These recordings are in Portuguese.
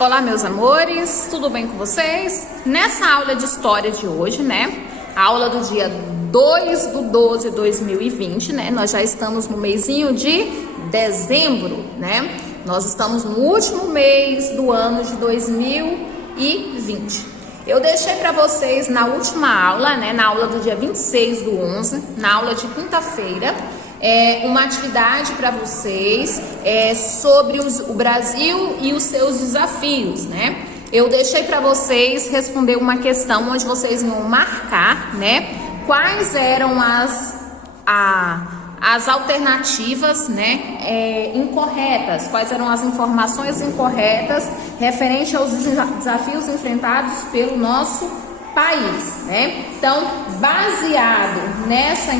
Olá, meus amores, tudo bem com vocês? Nessa aula de história de hoje, né? A aula do dia 2/12/2020, né? Nós já estamos no mesinho de dezembro, né? Nós estamos no último mês do ano de 2020. Eu deixei para vocês na última aula, né? Na aula do dia 26/11, na aula de quinta-feira, uma atividade para vocês sobre o Brasil e os seus desafios, né? Eu deixei para vocês responder uma questão onde vocês vão marcar, né? Quais eram as alternativas, né, incorretas, quais eram as informações incorretas referente aos desafios enfrentados pelo nosso país, né? Então, baseado nessas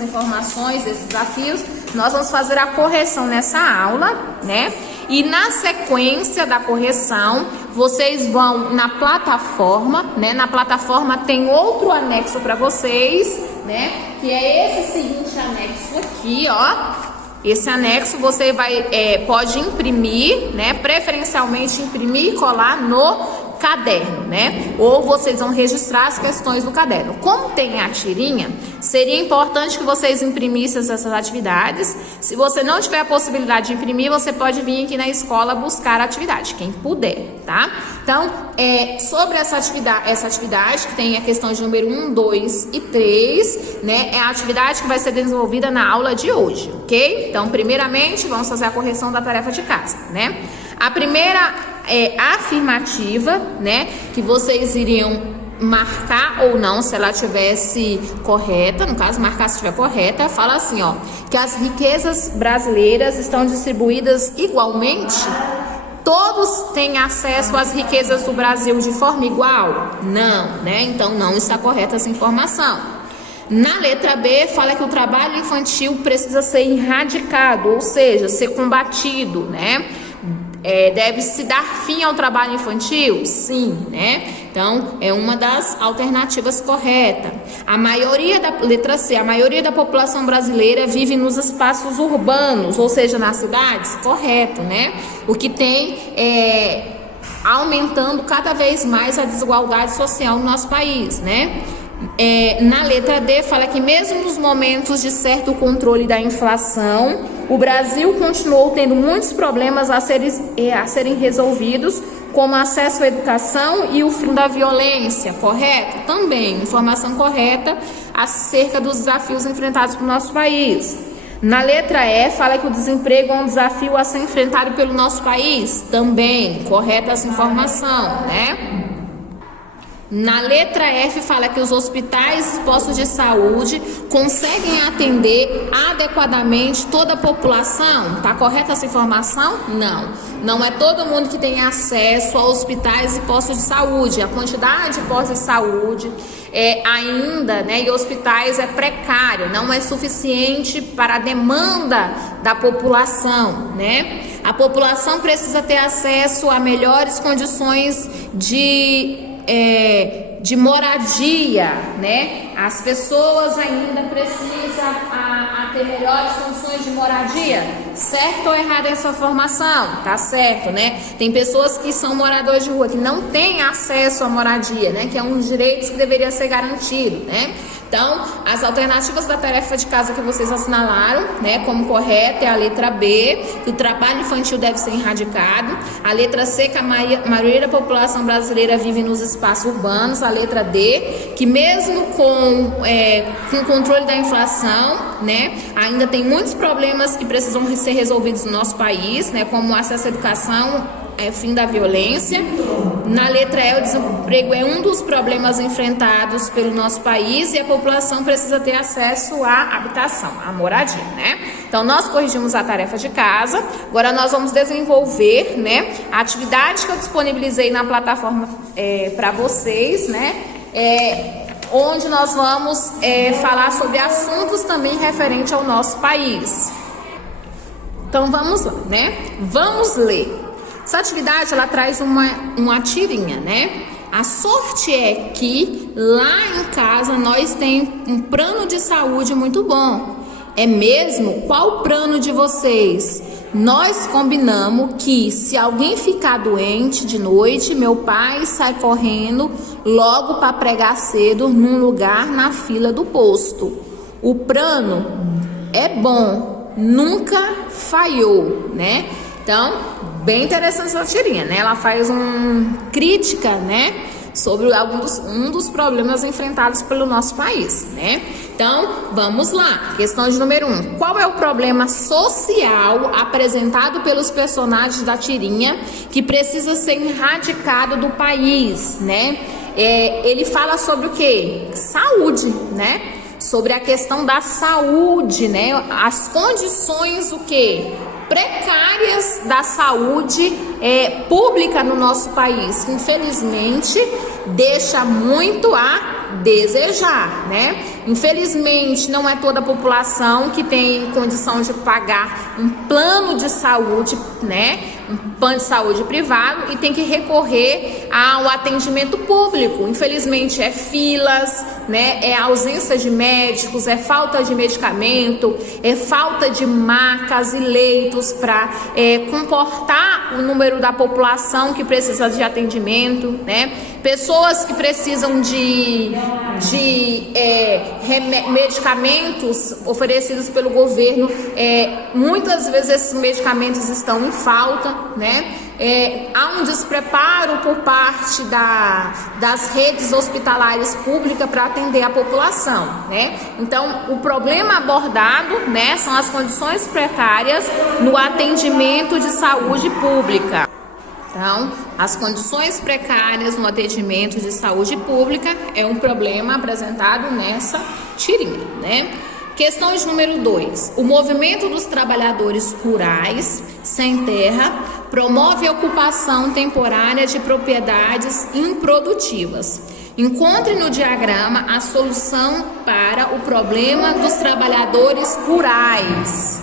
informações, esses desafios, nós vamos fazer a correção nessa aula, né? E na sequência da correção, vocês vão na plataforma, né? Na plataforma tem outro anexo para vocês, né? Que é esse seguinte anexo aqui, ó. Esse anexo você pode imprimir, né? Preferencialmente imprimir e colar no caderno, né? Ou vocês vão registrar as questões do caderno. Como tem a tirinha, seria importante que vocês imprimissem essas atividades. Se você não tiver a possibilidade de imprimir, você pode vir aqui na escola buscar a atividade, quem puder, tá? Então, sobre essa atividade que tem a questão de número 1, 2 e 3, né? É a atividade que vai ser desenvolvida na aula de hoje, ok? Então, primeiramente, vamos fazer a correção da tarefa de casa, né? A primeira é afirmativa, né? Que vocês iriam marcar ou não, se ela tivesse correta, no caso, marcar se estiver correta, fala assim, ó, que as riquezas brasileiras estão distribuídas igualmente? Todos têm acesso às riquezas do Brasil de forma igual? Não, né? Então, não está correta essa informação. Na letra B, fala que o trabalho infantil precisa ser erradicado, ou seja, ser combatido, né? Deve-se dar fim ao trabalho infantil? Sim, né? Então, é uma das alternativas corretas. Letra C, a maioria da população brasileira vive nos espaços urbanos, ou seja, nas cidades? Correto, né? O que tem aumentando cada vez mais a desigualdade social no nosso país, né? Na letra D, fala que mesmo nos momentos de certo controle da inflação, o Brasil continuou tendo muitos problemas a serem resolvidos, como acesso à educação e o fim da violência, correto? Também, informação correta acerca dos desafios enfrentados pelo nosso país. Na letra E, fala que o desemprego é um desafio a ser enfrentado pelo nosso país, também, correta essa informação, né? Na letra F, fala que os hospitais e postos de saúde conseguem atender adequadamente toda a população. Tá correta essa informação? Não. Não é todo mundo que tem acesso a hospitais e postos de saúde. A quantidade de postos de saúde ainda, né, e hospitais é precário, não é suficiente para a demanda da população, né? A população precisa ter acesso a melhores condições de moradia, né? As pessoas ainda precisam ter melhores condições de moradia. Certo ou errado essa informação? Tá certo, né? Tem pessoas que são moradores de rua, que não têm acesso à moradia, né? Que é um dos direitos que deveria ser garantido, né? Então, as alternativas da tarefa de casa que vocês assinalaram, né, como correta é a letra B, que o trabalho infantil deve ser erradicado. A letra C, que a maioria da população brasileira vive nos espaços urbanos. A letra D, que mesmo com o controle da inflação, né, ainda tem muitos problemas que precisam ser resolvidos no nosso país, né, como o acesso à educação, fim da violência. Na letra E, o desemprego é um dos problemas enfrentados pelo nosso país e a população precisa ter acesso à habitação, à moradia, né? Então, nós corrigimos a tarefa de casa. Agora, nós vamos desenvolver, né, a atividade que eu disponibilizei na plataforma para vocês, né? Onde nós vamos falar sobre assuntos também referentes ao nosso país. Então, vamos lá, né? Vamos ler. Essa atividade, ela traz uma tirinha, né? A sorte é que lá em casa nós temos um plano de saúde muito bom. É mesmo? Qual o plano de vocês? Nós combinamos que se alguém ficar doente de noite, meu pai sai correndo logo para pregar cedo num lugar na fila do posto. O plano é bom, nunca falhou, né? Então, bem interessante essa tirinha, né? Ela faz crítica, né, sobre um dos problemas enfrentados pelo nosso país, né? Então, vamos lá. Questão de número 1. Qual é o problema social apresentado pelos personagens da tirinha que precisa ser erradicado do país, né? Ele fala sobre o quê? Saúde, né? Sobre a questão da saúde, né? As condições, o quê? Precárias da saúde pública no nosso país, que infelizmente deixa muito a desejar, né? Infelizmente não é toda a população que tem condição de pagar um plano de saúde, né? Um plano de saúde privado, e tem que recorrer ao atendimento público. Infelizmente é filas, né? É ausência de médicos, é falta de medicamento, é falta de macas e leitos para comportar o número da população que precisa de atendimento, né? Pessoas que precisam de medicamentos oferecidos pelo governo, muitas vezes esses medicamentos estão em falta, né? Há um despreparo por parte das redes hospitalares públicas para atender a população, né? Então, o problema abordado, né, são as condições precárias no atendimento de saúde pública. Então, as condições precárias no atendimento de saúde pública é um problema apresentado nessa tirinha, né? Questão de número 2. O movimento dos trabalhadores rurais sem terra promove a ocupação temporária de propriedades improdutivas. Encontre no diagrama a solução para o problema dos trabalhadores rurais.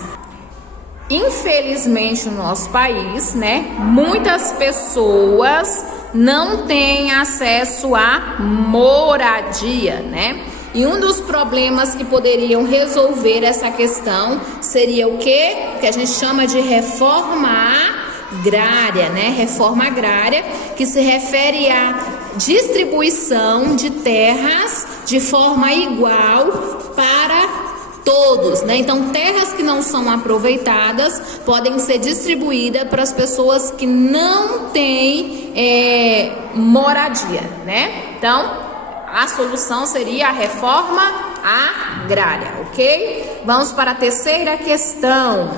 Infelizmente, no nosso país, né, muitas pessoas não têm acesso à moradia, né? E um dos problemas que poderiam resolver essa questão seria o quê? Que a gente chama de reforma agrária, né? Reforma agrária, que se refere à distribuição de terras de forma igual para todos, né? Então, terras que não são aproveitadas podem ser distribuídas para as pessoas que não têm moradia, né? Então, a solução seria a reforma agrária, ok? Vamos para a terceira questão.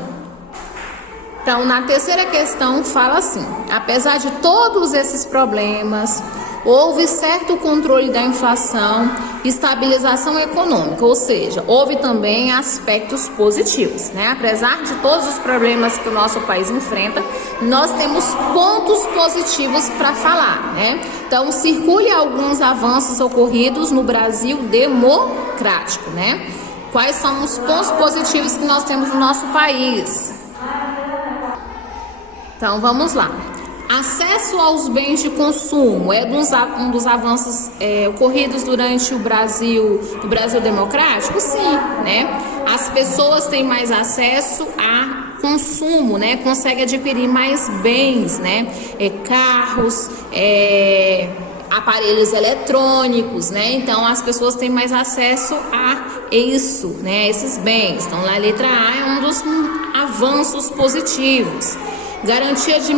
Então, na terceira questão fala assim: apesar de todos esses problemas, houve certo controle da inflação e estabilização econômica, ou seja, houve também aspectos positivos, né? Apesar de todos os problemas que o nosso país enfrenta, nós temos pontos positivos para falar, né? Então, circule alguns avanços ocorridos no Brasil democrático, né? Quais são os pontos positivos que nós temos no nosso país? Então, vamos lá. Acesso aos bens de consumo é um dos avanços ocorridos durante o Brasil democrático? Sim, né? As pessoas têm mais acesso a consumo, né? Conseguem adquirir mais bens, né? Carros, aparelhos eletrônicos, né? Então, as pessoas têm mais acesso a isso, né? Esses bens. Então, a letra A é um dos avanços positivos. Garantia de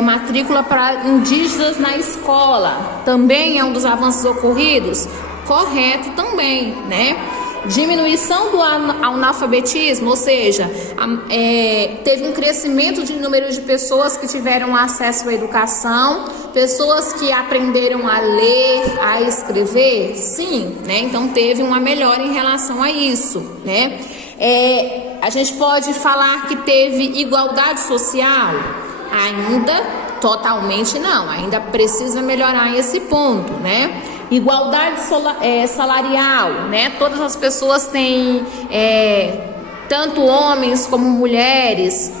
matrícula para indígenas na escola também é um dos avanços ocorridos? Correto também, né? Diminuição do analfabetismo, ou seja, teve um crescimento de número de pessoas que tiveram acesso à educação, pessoas que aprenderam a ler, a escrever, sim, né? Então teve uma melhora em relação a isso, né? A gente pode falar que teve igualdade social? Ainda totalmente não, ainda precisa melhorar esse ponto, né? Igualdade salarial, né? Todas as pessoas têm tanto homens como mulheres,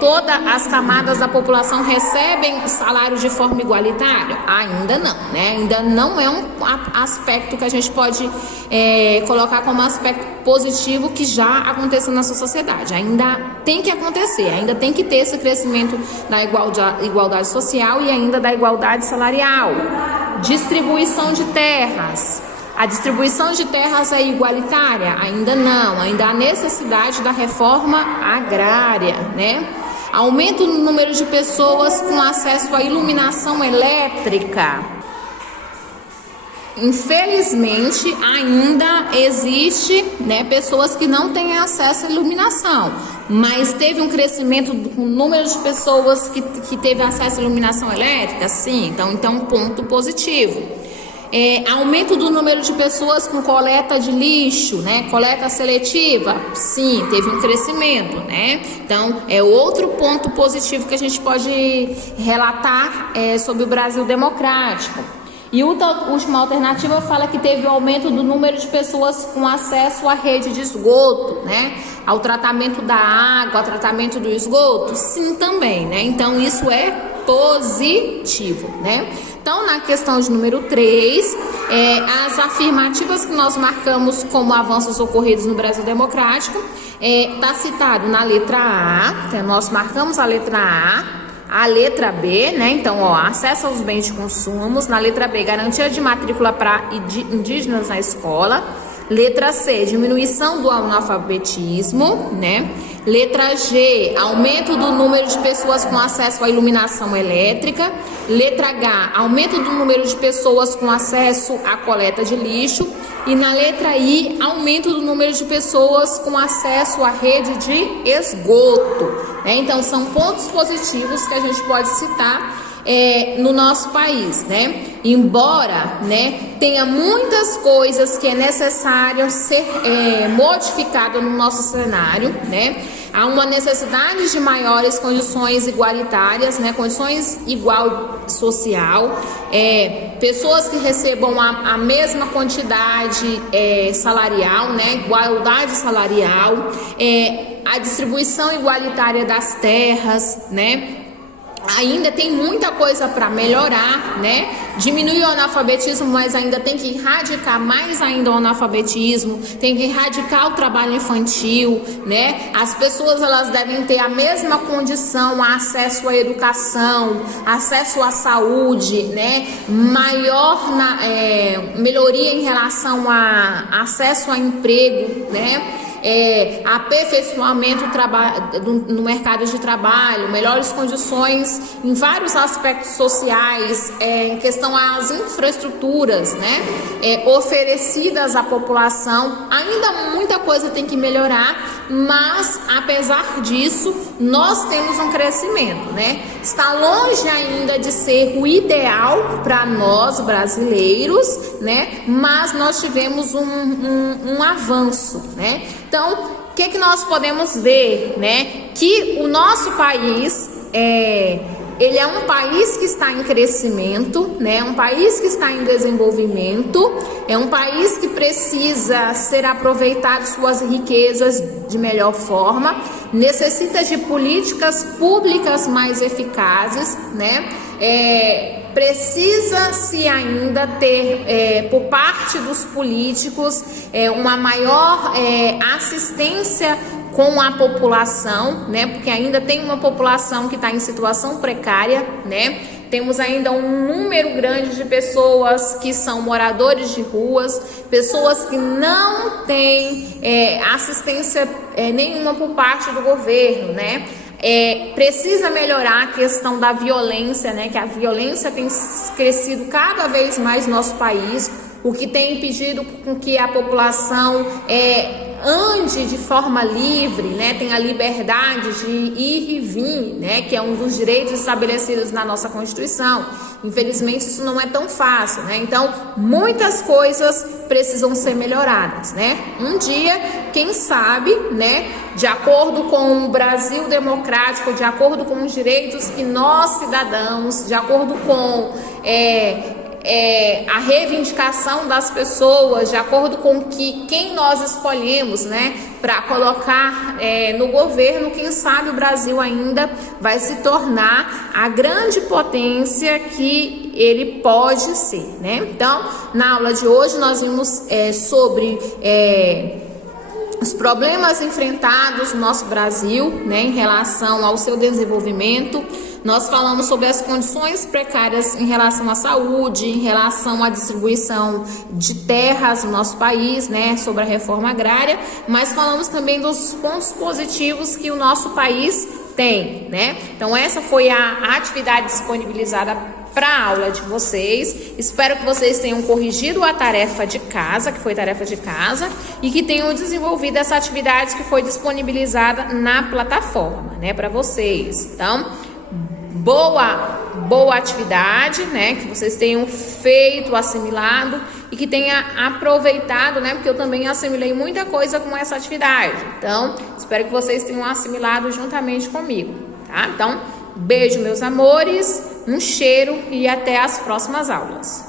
todas as camadas da população recebem salário de forma igualitária? Ainda não, né? Ainda não é um aspecto que a gente pode colocar como aspecto positivo que já aconteceu na sua sociedade. Ainda tem que acontecer, ainda tem que ter esse crescimento da igualdade social e ainda da igualdade salarial. Distribuição de terras. A distribuição de terras é igualitária? Ainda não, ainda há necessidade da reforma agrária, né? Aumento no número de pessoas com acesso à iluminação elétrica. Infelizmente, ainda existe, né, pessoas que não têm acesso à iluminação, mas teve um crescimento do número de pessoas que teve acesso à iluminação elétrica? Sim, então ponto positivo. Aumento do número de pessoas com coleta de lixo, né? Coleta seletiva, sim, teve um crescimento, né? Então, é outro ponto positivo que a gente pode relatar sobre o Brasil democrático. E a última alternativa fala que teve o aumento do número de pessoas com acesso à rede de esgoto, né? Ao tratamento da água, ao tratamento do esgoto, sim, também, né? Então, isso é positivo, né? Então, na questão de número 3, as afirmativas que nós marcamos como avanços ocorridos no Brasil democrático, está citado na letra A, então nós marcamos a letra A letra B, né? Então, acesso aos bens de consumo. Na letra B, garantia de matrícula para indígenas na escola. Letra C, diminuição do analfabetismo, né? Letra G, aumento do número de pessoas com acesso à iluminação elétrica. Letra H, aumento do número de pessoas com acesso à coleta de lixo. E na letra I, aumento do número de pessoas com acesso à rede de esgoto, né? Então, são pontos positivos que a gente pode citar no nosso país, né? Embora, né, tenha muitas coisas que é necessário ser modificado no nosso cenário, né? Há uma necessidade de maiores condições igualitárias, né? Condições igual social, pessoas que recebam a mesma quantidade salarial, né? Igualdade salarial, a distribuição igualitária das terras, né? Ainda tem muita coisa para melhorar, né? Diminuir o analfabetismo, mas ainda tem que erradicar mais ainda o analfabetismo, tem que erradicar o trabalho infantil, né? As pessoas, elas devem ter a mesma condição, acesso à educação, acesso à saúde, né? Maior melhoria em relação a acesso a emprego, né? Aperfeiçoamento no mercado de trabalho, melhores condições em vários aspectos sociais, em questão às infraestruturas, né, oferecidas à população. Ainda muita coisa tem que melhorar, mas apesar disso, nós temos um crescimento, né? Está longe ainda de ser o ideal para nós brasileiros, né? Mas nós tivemos um avanço, né? Então, o que nós podemos ver, né? Que o nosso país ele é um país que está em crescimento, né? Um país que está em desenvolvimento, é um país que precisa ser aproveitado suas riquezas de melhor forma, necessita de políticas públicas mais eficazes, né? Precisa-se ainda ter, por parte dos políticos, uma maior assistência com a população, né? Porque ainda tem uma população que está em situação precária, né? Temos ainda um número grande de pessoas que são moradores de ruas, pessoas que não têm assistência nenhuma por parte do governo, né? Precisa melhorar a questão da violência, né? Que a violência tem crescido cada vez mais no nosso país, o que tem impedido com que a população ande de forma livre, né? Tem a liberdade de ir e vir, né? Que é um dos direitos estabelecidos na nossa Constituição. Infelizmente, isso não é tão fácil, né? Então, muitas coisas precisam ser melhoradas, né? Um dia, quem sabe, né? De acordo com o Brasil democrático, de acordo com os direitos que nós, cidadãos, de acordo com a reivindicação das pessoas de acordo com quem nós escolhemos, né, para colocar no governo. Quem sabe o Brasil ainda vai se tornar a grande potência que ele pode ser, né? Então, na aula de hoje nós vimos sobre os problemas enfrentados no nosso Brasil, né, em relação ao seu desenvolvimento. Nós falamos sobre as condições precárias em relação à saúde, em relação à distribuição de terras no nosso país, né, sobre a reforma agrária, mas falamos também dos pontos positivos que o nosso país tem, né? Então essa foi a atividade disponibilizada para a aula de vocês. Espero que vocês tenham corrigido a tarefa de casa, que foi tarefa de casa, e que tenham desenvolvido essa atividade que foi disponibilizada na plataforma, né, para vocês. Então, boa atividade, né, que vocês tenham feito, assimilado e que tenha aproveitado, né, porque eu também assimilei muita coisa com essa atividade. Então, espero que vocês tenham assimilado juntamente comigo, tá? Então, beijo, meus amores, um cheiro e até as próximas aulas.